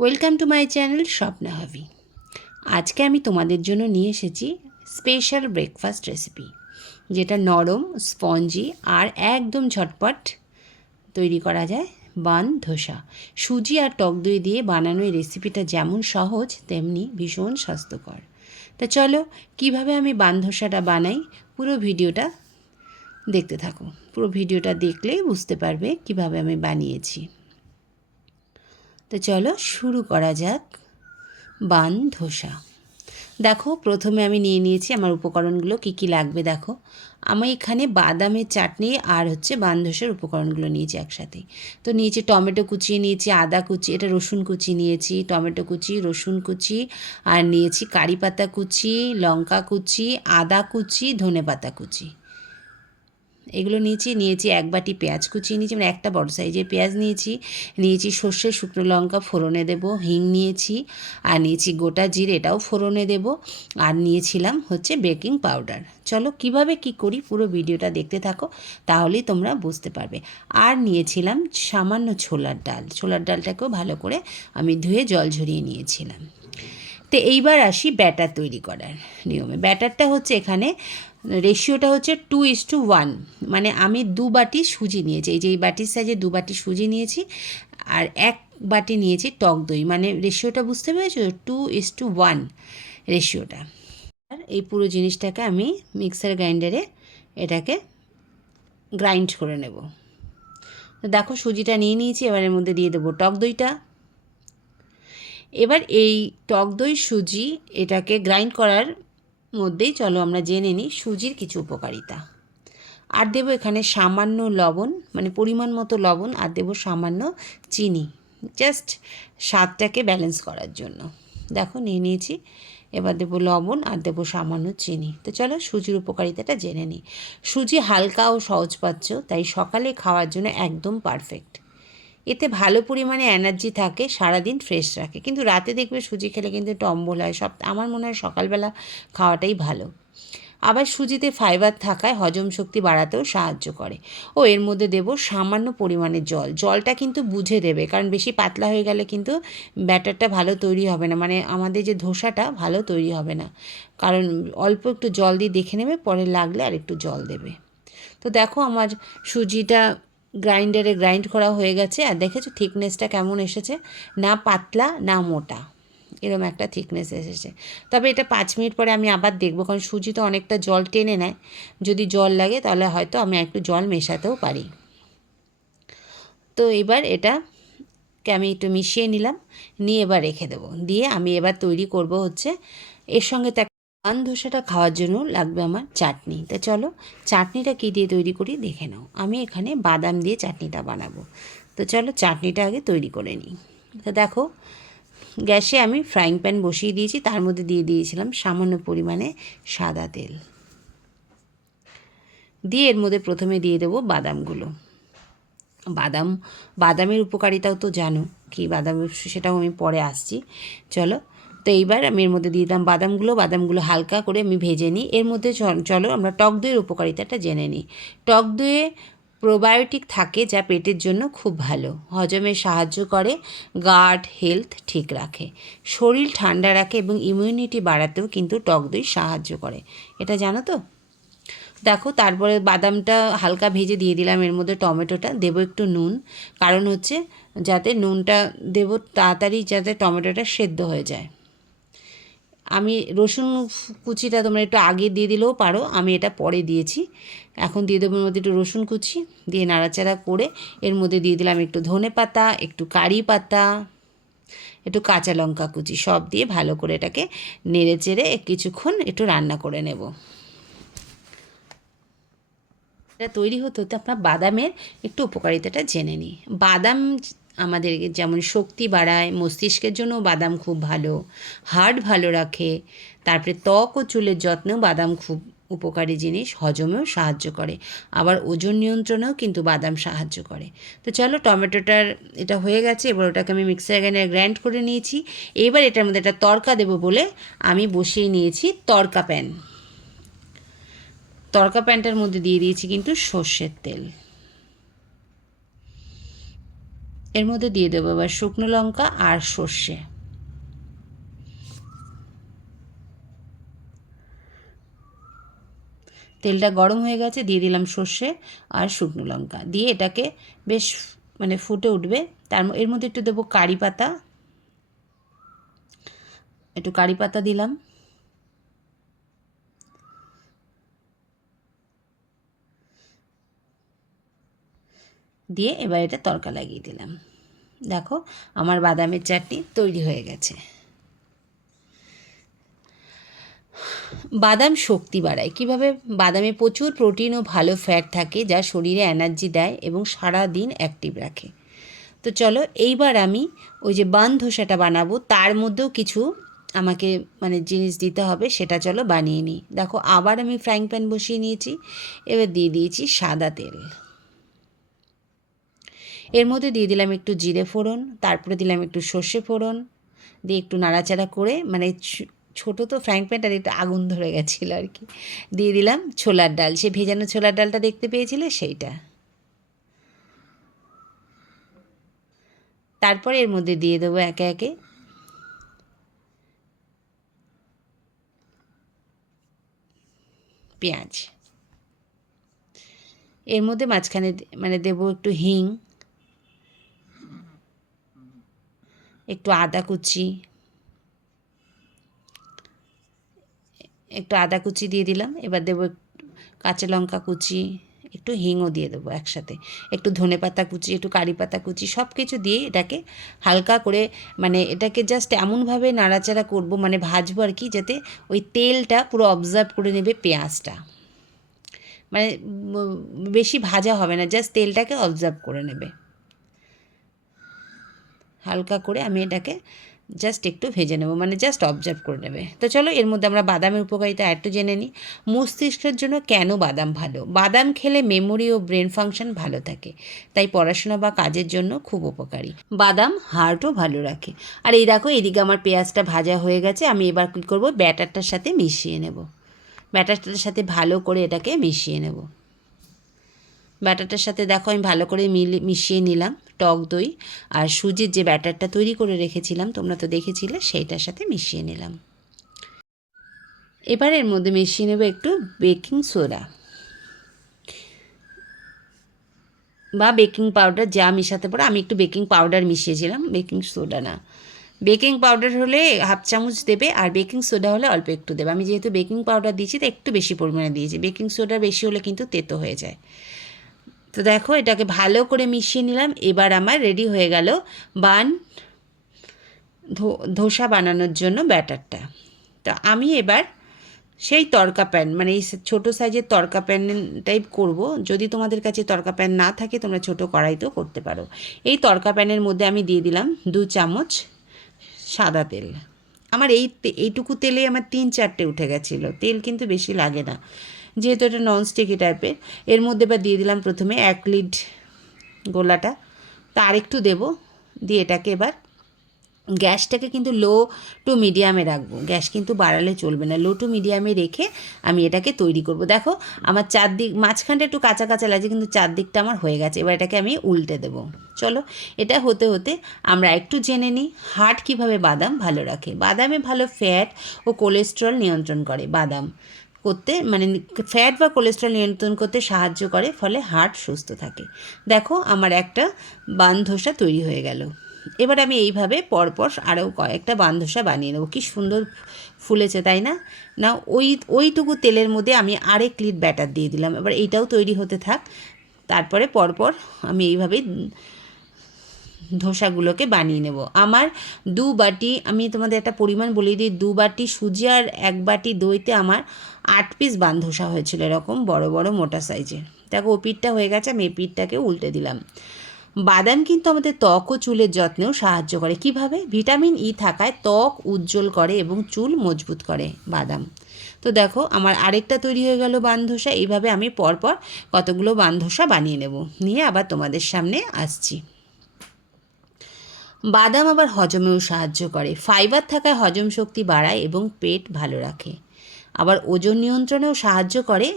Welcome to my channel Swapna হাবি। আজকে আমি তোমাদের জন্য নিয়ে এসেছি স্পেশাল ব্রেকফাস্ট রেসিপি, যেটা নরম, স্পঞ্জি আর একদম ঝটপট তৈরি করা যায়। বান ধোসা। সুজি আর টক দই দিয়ে বানানো এই রেসিপিটা যেমন সহজ তেমনি ভীষণ স্বাস্থ্যকর। তা চলো কিভাবে আমি বান ধোসাটা বানাই, পুরো ভিডিওটা দেখতে থাকো। পুরো ভিডিওটা দেখলেই বুঝতে পারবে কিভাবে আমি বানিয়েছি। তো চলো শুরু করা যাক বান ধোসা। দেখো প্রথমে আমি নিয়ে নিয়েছি আমার উপকরণগুলো কী কী লাগবে। দেখো আমি এখানে বাদামের চাটনি আর বান ধোসার উপকরণগুলো নিয়েছি একসাথে। তো নিয়েছি টমেটো কুচি, নিয়েছি আদা কুচি, এটা রসুন কুচি নিয়েছি, টমেটো কুচি, রসুন কুচি, আর নিয়েছি কারি পাতা কুচি, লঙ্কা কুচি, আদা কুচি, ধনে পাতা কুচি, এগুলো নিয়েছি। এক বাটি পেঁয়াজ কুচিয়ে নিয়েছি, মানে একটা বড় সাইজের পেঁয়াজ নিয়েছি সর্ষে, শুকনো লঙ্কা ফোড়নে দেব, হিং নিয়েছি, আর নিয়েছি গোটা জিরে, এটাও ফোড়নে দেব, আর নিয়েছিলাম বেকিং পাউডার। চলো কিভাবে কি করি পুরো ভিডিওটা দেখতে থাকো, তাহলেই তোমরা বুঝতে পারবে। আর নিয়েছিলাম সামান্য ছোলার ডালটাকেও ভালো করে আমি ধুয়ে জল ঝরিয়ে নিয়েছিলাম। তো এইবার আসি ব্যাটার তৈরি করার নিয়মে। ব্যাটারটা এখানে রেশিওটা 2:1, মানে আমি 2 বাটি সুজি নিয়েছি, এই বাটির সাইজে 2 বাটি সুজি নিয়েছি, আর 1 বাটি নিয়েছি টক দই, মানে রেশিওটা বুঝতে পেরেছো, 2:1 রেশিওটা। আর এই পুরো জিনিসটাকে আমি মিক্সার গ্রাইন্ডারে এটাকে গ্রাইন্ড করে নেব। তো দেখো সুজিটা নিয়ে নিয়েছি, এবার এর মধ্যে দিয়ে দেবো টক দইটা। এবার এই টক দই সুজি এটাকে গ্রাইন্ড করার মধ্যেই চলো আমরা জেনে নিই সুজির কিছু উপকারিতা। আর দেবো এখানে সামান্য লবণ, মানে পরিমাণ মতো লবণ, আর দেবো সামান্য চিনি, জাস্ট স্বাদটাকে ব্যালেন্স করার জন্য। দেখো নিয়ে নিয়েছি, এবার দেবো লবণ আর দেবো সামান্য চিনি। তো চলো সুজির উপকারিতাটা জেনে নিই। সুজি হালকা ও সহজপাচ্য, তাই সকালে খাওয়ার জন্য একদম পারফেক্ট। এতে ভালো পরিমাণে এনার্জি থাকে, সারাদিন ফ্রেশ রাখে। কিন্তু রাতে দেখবে সুজি খেলে কিন্তু একটু অম্বল হয়, আমার মনে হয় সকালবেলা খাওয়াটাই ভালো। আবার সুজিতে ফাইবার থাকায় হজম শক্তি বাড়াতেও সাহায্য করে। ও এর মধ্যে দেব সামান্য পরিমাণে জলটা কিন্তু বুঝে দেবে, কারণ বেশি পাতলা হয়ে গেলে কিন্তু ব্যাটারটা ভালো তৈরি হবে না, মানে আমাদের যে ধোসাটা ভালো তৈরি হবে না। কারণ অল্প একটু জল দিয়ে দেখে নেবে, পরে লাগলে আর একটু জল দেবে। তো দেখো আমার সুজিটা গ্রাইন্ডারে গ্রাইন্ড করা হয়ে গেছে, আর দেখেছো থিকনেসটা কেমন এসেছে, না পাতলা না মোটা, এরকম একটা থিকনেস এসেছে। তবে এটা 5 মিনিট পরে আমি আবার দেখবো, কারণ সুজি তো অনেকটা জল টেনে নেয়, যদি জল লাগে তাহলে হয়তো আমি একটু জল মেশাতেও পারি। তো এবার এটাকে আমি একটু মিশিয়ে নিলাম, নিয়ে এবার রেখে দেবো। দিয়ে আমি এবার তৈরি করব এর সঙ্গে তো বান ধোসাটা খাওয়ার জন্য লাগবে আমার চাটনি। তা চলো চাটনিটা কী দিয়ে তৈরি করি দেখে নাও। আমি এখানে বাদাম দিয়ে চাটনিটা বানাবো। তো চলো চাটনিটা আগে তৈরি করে নিই। তো দেখো গ্যাসে আমি ফ্রাইং প্যান বসিয়ে দিয়েছি, তার মধ্যে দিয়ে দিয়েছিলাম সামান্য পরিমাণে সাদা তেল। দিয়ে এর মধ্যে প্রথমে দিয়ে দেবো বাদামগুলো। বাদামের উপকারিতাও তো জানো কি, সেটাও আমি পরে আসছি। চলো তো এইবার আমি এর মধ্যে দিয়ে দিলাম বাদামগুলো হালকা করে আমি ভেজে নিই। এর মধ্যে চলো আমরা টক দইয়ের উপকারিতাটা জেনে নিই। টক দইয়ে প্রোবায়োটিক থাকে, যা পেটের জন্য খুব ভালো, হজমে সাহায্য করে, গাট হেলথ ঠিক রাখে, শরীর ঠান্ডা রাখে এবং ইমিউনিটি বাড়াতেও কিন্তু টক দই সাহায্য করে, এটা জানো তো। দেখো তারপরে বাদামটা হালকা ভেজে দিয়ে দিলাম, এর মধ্যে টমেটোটা দেবো, একটু নুন, কারণ যাতে নুনটা দেবো তাড়াতাড়ি, যাতে টমেটোটা সেদ্ধ হয়ে যায়। আমি রসুন কুচিটা তোমরা একটু আগে দিয়ে দিলেও পারো, আমি এটা পরে দিয়েছি। এখন দিয়ে দেবো এর মধ্যে একটু রসুন কুচি, দিয়ে নাড়াচাড়া করে এর মধ্যে দিয়ে দিলাম একটু ধনে পাতা, একটু কারি পাতা, একটু কাঁচা লঙ্কা কুচি, সব দিয়ে ভালো করে এটাকে নেড়ে চেড়ে কিছুক্ষণ একটু রান্না করে নেব। এটা তৈরি হতে হতে আপনার বাদামের একটু উপকারিতাটা জেনে নিই। বাদাম আমাদের যেমন শক্তি বাড়ায়, মস্তিষ্কের জন্য বাদাম খুব ভালো, হার্ট ভালো রাখে, তারপরে ত্বক ও চুলের যত্নেও বাদাম খুব উপকারী জিনিস, হজমেও সাহায্য করে, আবার ওজন নিয়ন্ত্রণেও কিন্তু বাদাম সাহায্য করে। তো চলো, টমেটোটার এটা হয়ে গেছে, এবার ওটাকে আমি মিক্সার গ্রাইন্ডারে গ্রাইন্ড করে নিয়েছি। এবার এটার মধ্যে একটা তড়কা দেবো বলে আমি বসিয়ে নিয়েছি তড়কা প্যান। তড়কা প্যানটার মধ্যে দিয়ে দিয়েছি কিন্তু সর্ষের তেল। এর মধ্যে দিয়ে দেবো এবার শুকনো লঙ্কা আর সর্ষে। তেলটা গরম হয়ে গেছে, দিয়ে দিলাম সর্ষে আর শুকনো লঙ্কা, দিয়ে এটাকে বেশ মানে ফুটে উঠবে। এর মধ্যে একটু দেবো কারি পাতা, একটু কারি পাতা দিলাম, দিয়ে এবার এটা তড়কা লাগিয়ে দিলাম। দেখো আমার বাদামের চাটনি তৈরি হয়ে গেছে। বাদাম শক্তি বাড়ায় কীভাবে? বাদামে প্রচুর প্রোটিন ও ভালো ফ্যাট থাকে, যা শরীরে এনার্জি দেয় এবং সারা দিন অ্যাক্টিভ রাখে। তো চলো, এইবার আমি ওই যে বান ধোসাটা বানাবো, তার মধ্যেও কিছু আমাকে মানে জিনিস দিতে হবে, সেটা চলো বানিয়ে নিই। দেখো আবার আমি ফ্রাইং প্যান বসিয়ে নিয়েছি, এবার দিয়ে দিয়েছি সাদা তেল। এর মধ্যে দিয়ে দিলাম একটু জিরে ফোড়ন, তারপরে দিলাম একটু সর্ষে ফোড়ন, দিয়ে একটু নাড়াচাড়া করে মানে ছোটো তো ফ্রাইং প্যানটার একটু আগুন ধরে গেছিলো আর কি, দিয়ে দিলাম ছোলার ডাল, সে ভেজানো ছোলার ডালটা দেখতে পেয়েছিলে সেইটা। তারপরে এর মধ্যে দিয়ে দেবো একে একে পেঁয়াজ। এর মধ্যে মাঝখানে মানে দেবো একটু হিং, একটু আদা কুচি, একটু আদা কুচি দিয়ে দিলাম। এবার দেবো কাঁচা লঙ্কা কুচি, একটু হিংও দিয়ে দেবো একসাথে, একটু ধনে পাতা কুচি, একটু কারি পাতা কুচি, সব কিছু দিয়ে এটাকে হালকা করে মানে এটাকে জাস্ট এমনভাবে নাড়াচাড়া করব, মানে ভাজবো আর কি, যাতে ওই তেলটা পুরো অবজার্ভ করে নেবে পেঁয়াজটা। মানে বেশি ভাজা হবে না, জাস্ট তেলটাকে অবজার্ভ করে নেবে। হালকা করে আমি এটাকে জাস্ট একটু ভেজে নেব, মানে জাস্ট অবজার্ভ করে নেবে। তো চলো, এর মধ্যে আমরা বাদামের উপকারিতা একটু জেনে নিই। মস্তিষ্কের জন্য কেন বাদাম ভালো? বাদাম খেলে মেমোরি ও ব্রেন ফাংশন ভালো থাকে, তাই পড়াশোনা বা কাজের জন্য খুব উপকারী। বাদাম হার্টও ভালো রাখে। আর এই দেখো, এদিকে আমার পেঁয়াজটা ভাজা হয়ে গেছে, আমি এবার কী করবো, ব্যাটারটার সাথে মিশিয়ে নেব। ব্যাটারটার সাথে ভালো করে এটাকে মিশিয়ে নেব। ব্যাটারটার সাথে দেখো আমি ভালো করে মিশিয়ে নিলাম টক দই আর সুজির যে ব্যাটারটা তৈরি করে রেখেছিলাম, তোমরা তো দেখেছিলে, সেইটার সাথে মিশিয়ে নিলাম। এবার এর মধ্যে মিশিয়ে নেব একটু বেকিং সোডা বা বেকিং পাউডার, যা মিশাতে পারো। আমি একটু বেকিং পাউডার মিশিয়েছিলাম, বেকিং সোডা না। বেকিং পাউডার হলে হাফ চামচ দেবে, আর বেকিং সোডা হলে অল্প একটু দেবে। আমি যেহেতু বেকিং পাউডার দিয়েছি, তো একটু বেশি পরিমাণে দিয়েছি। বেকিং সোডা বেশি হলে কিন্তু তেতো হয়ে যায়। তো দেখো এটাকে ভালো করে মিশিয়ে নিলাম। এবার আমার রেডি হয়ে গেল ধোসা বানানোর জন্য ব্যাটারটা। তা আমি এবার সেই তড়কা প্যান, মানে এই ছোটো সাইজের তড়কা প্যান টাইপ করব। যদি তোমাদের কাছে তড়কা প্যান না থাকে, তোমরা ছোটো কড়াইতেও করতে পারো। এই তড়কা প্যানের মধ্যে আমি দিয়ে দিলাম 2 চামচ সাদা তেল। আমার এইটুকু তেলে আমার 3-4টে উঠে গেছিলো। তেল কিন্তু বেশি লাগে না, যেহেতু এটা ননস্টিকি টাইপের। এর মধ্যে এবার দিয়ে দিলাম প্রথমে 1 লিড গোলাটা, তা আরেকটু দেবো, দিয়ে এটাকে এবার গ্যাসটাকে কিন্তু লো টু মিডিয়ামে রাখবো। গ্যাস কিন্তু বাড়ালে চলবে না, লো টু মিডিয়ামে রেখে আমি এটাকে তৈরি করব। দেখো আমার চারদিক, মাঝখানটা একটু কাঁচা কাঁচা লাগছে, কিন্তু চারদিকটা আমার হয়ে গেছে। এবার এটাকে আমি উল্টে দেবো। চলো, এটা হতে হতে আমরা একটু জেনে নিই হার্ট কীভাবে বাদাম ভালো রাখে। বাদামে ভালো ফ্যাট ও কোলেস্টেরল নিয়ন্ত্রণ করে। বাদাম করতে মানে ফ্যাট বা কোলেস্টেরল নিয়ন্ত্রণ করতে সাহায্য করে, ফলে হার্ট সুস্থ থাকে। দেখো আমার একটা বান ধোসা তৈরি হয়ে গেল। এবার আমি এইভাবে পরপর আরও কয়েকটা বানধোসা বানিয়ে নেবো। কি সুন্দর ফুলেছে তাই না? না ওইটুকু তেলের মধ্যে আমি আরেক লিট ব্যাটার দিয়ে দিলাম। এবার এইটাও তৈরি হতে থাক। তারপরে পরপর আমি এইভাবেই ধোসাগুলোকে বানিয়ে নেব। আমার 2 বাটি, আমি তোমাদের একটা পরিমাণ বলে দিই, 2 বাটি সুজি আর 1 বাটি দইতে আমার 8 পিস বানধোসা হয়েছিল, এরকম বড় বড় মোটা সাইজের। দেখো ও পিঠটা হয়ে গেছে, আমি এই পিঠটাকে উল্টে দিলাম। বাদাম কিন্তু আমাদের ত্বক ও চুলের যত্নেও সাহায্য করে। কিভাবে? ভিটামিন ই থাকায় ত্বক উজ্জ্বল করে এবং চুল মজবুত করে বাদাম। তো দেখো আমার আরেকটা তৈরি হয়ে গেল বানধোসা। এইভাবে আমি পরপর কতগুলো বানধোসা বানিয়ে নেব, নিয়ে আবার তোমাদের সামনে আসছি। বাদাম আবার হজমেও সাহায্য করে। ফাইবার থাকায় হজম শক্তি বাড়ায় এবং পেট ভালো রাখে। আবার ওজন নিয়ন্ত্রণেও সাহায্য করে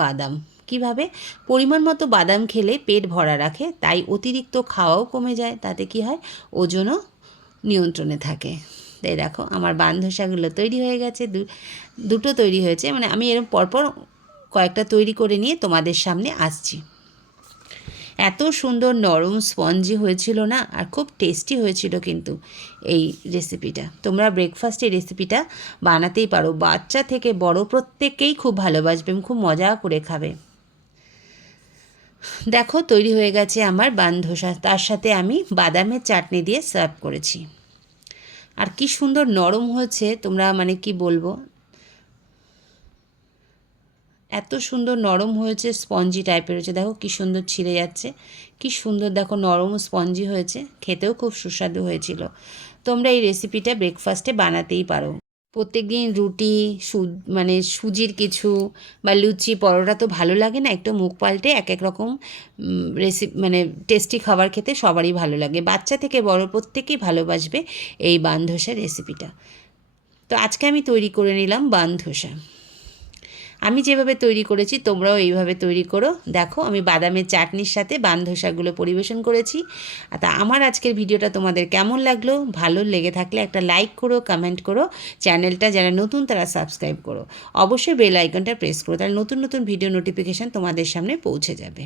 বাদাম। কিভাবে? পরিমাণ মতো বাদাম খেলে পেট ভরা রাখে, তাই অতিরিক্ত খাওয়াও কমে যায়। তাতে কি হয়? ওজনও নিয়ন্ত্রণে থাকে। তাই দেখো আমার বানধোসাগুলো তৈরি হয়ে গেছে। দুটো তৈরি হয়েছে, মানে আমি এরকম পরপর কয়েকটা তৈরি করে নিয়ে তোমাদের সামনে আসছি। এত সুন্দর নরম স্পঞ্জি হয়েছিল না, আর খুব টেস্টি হয়েছিল কিন্তু এই রেসিপিটা। তোমরা ব্রেকফাস্টে এই রেসিপিটা বানাতেই পারো, বাচ্চা থেকে বড় প্রত্যেককেই খুব ভালোবাসবে, খুব মজা করে খাবে। দেখো তৈরি হয়ে গেছে আমার বানধোসা, তার সাথে আমি বাদামের চাটনি দিয়ে সার্ভ করেছি। আর কি সুন্দর নরম হয়েছে, তোমরা মানে কি বলবো, এত সুন্দর নরম হয়েছে, স্পঞ্জি টাইপের হয়েছে। দেখো কি সুন্দর ছিঁড়ে যাচ্ছে, কি সুন্দর দেখো নরম স্পঞ্জি হয়েছে, খেতেও খুব সুস্বাদু হয়েছিল। তোমরা এই রেসিপিটা ব্রেকফাস্টে বানাতেই পারো। প্রত্যেক দিন রুটি মানে সুজির কিছু বা লুচি পরোটা তো ভালো লাগে না, একটু মুখ পাল্টে এক এক রকম মানে টেস্টি খাবার খেতে সবারই ভালো লাগে। বাচ্চা থেকে বড় প্রত্যেকেই ভালোবাসবে এই বানধোসা রেসিপিটা। তো আজকে আমি তৈরি করে নিলাম বানধোসা। আমি যেভাবে তৈরি করেছি তোমরাও এইভাবে তৈরি করো। দেখো আমি বাদামের চাটনির সাথে বানধোসাগুলো পরিবেশন করেছি। তা আমার আজকের ভিডিওটা তোমাদের কেমন লাগলো? ভালো লেগে থাকলে একটা লাইক করো, কমেন্ট করো, চ্যানেলটা যারা নতুন তারা সাবস্ক্রাইব করো, অবশ্যই বেল আইকনটা প্রেস করো, তাহলে নতুন নতুন ভিডিও নোটিফিকেশান তোমাদের সামনে পৌঁছে যাবে।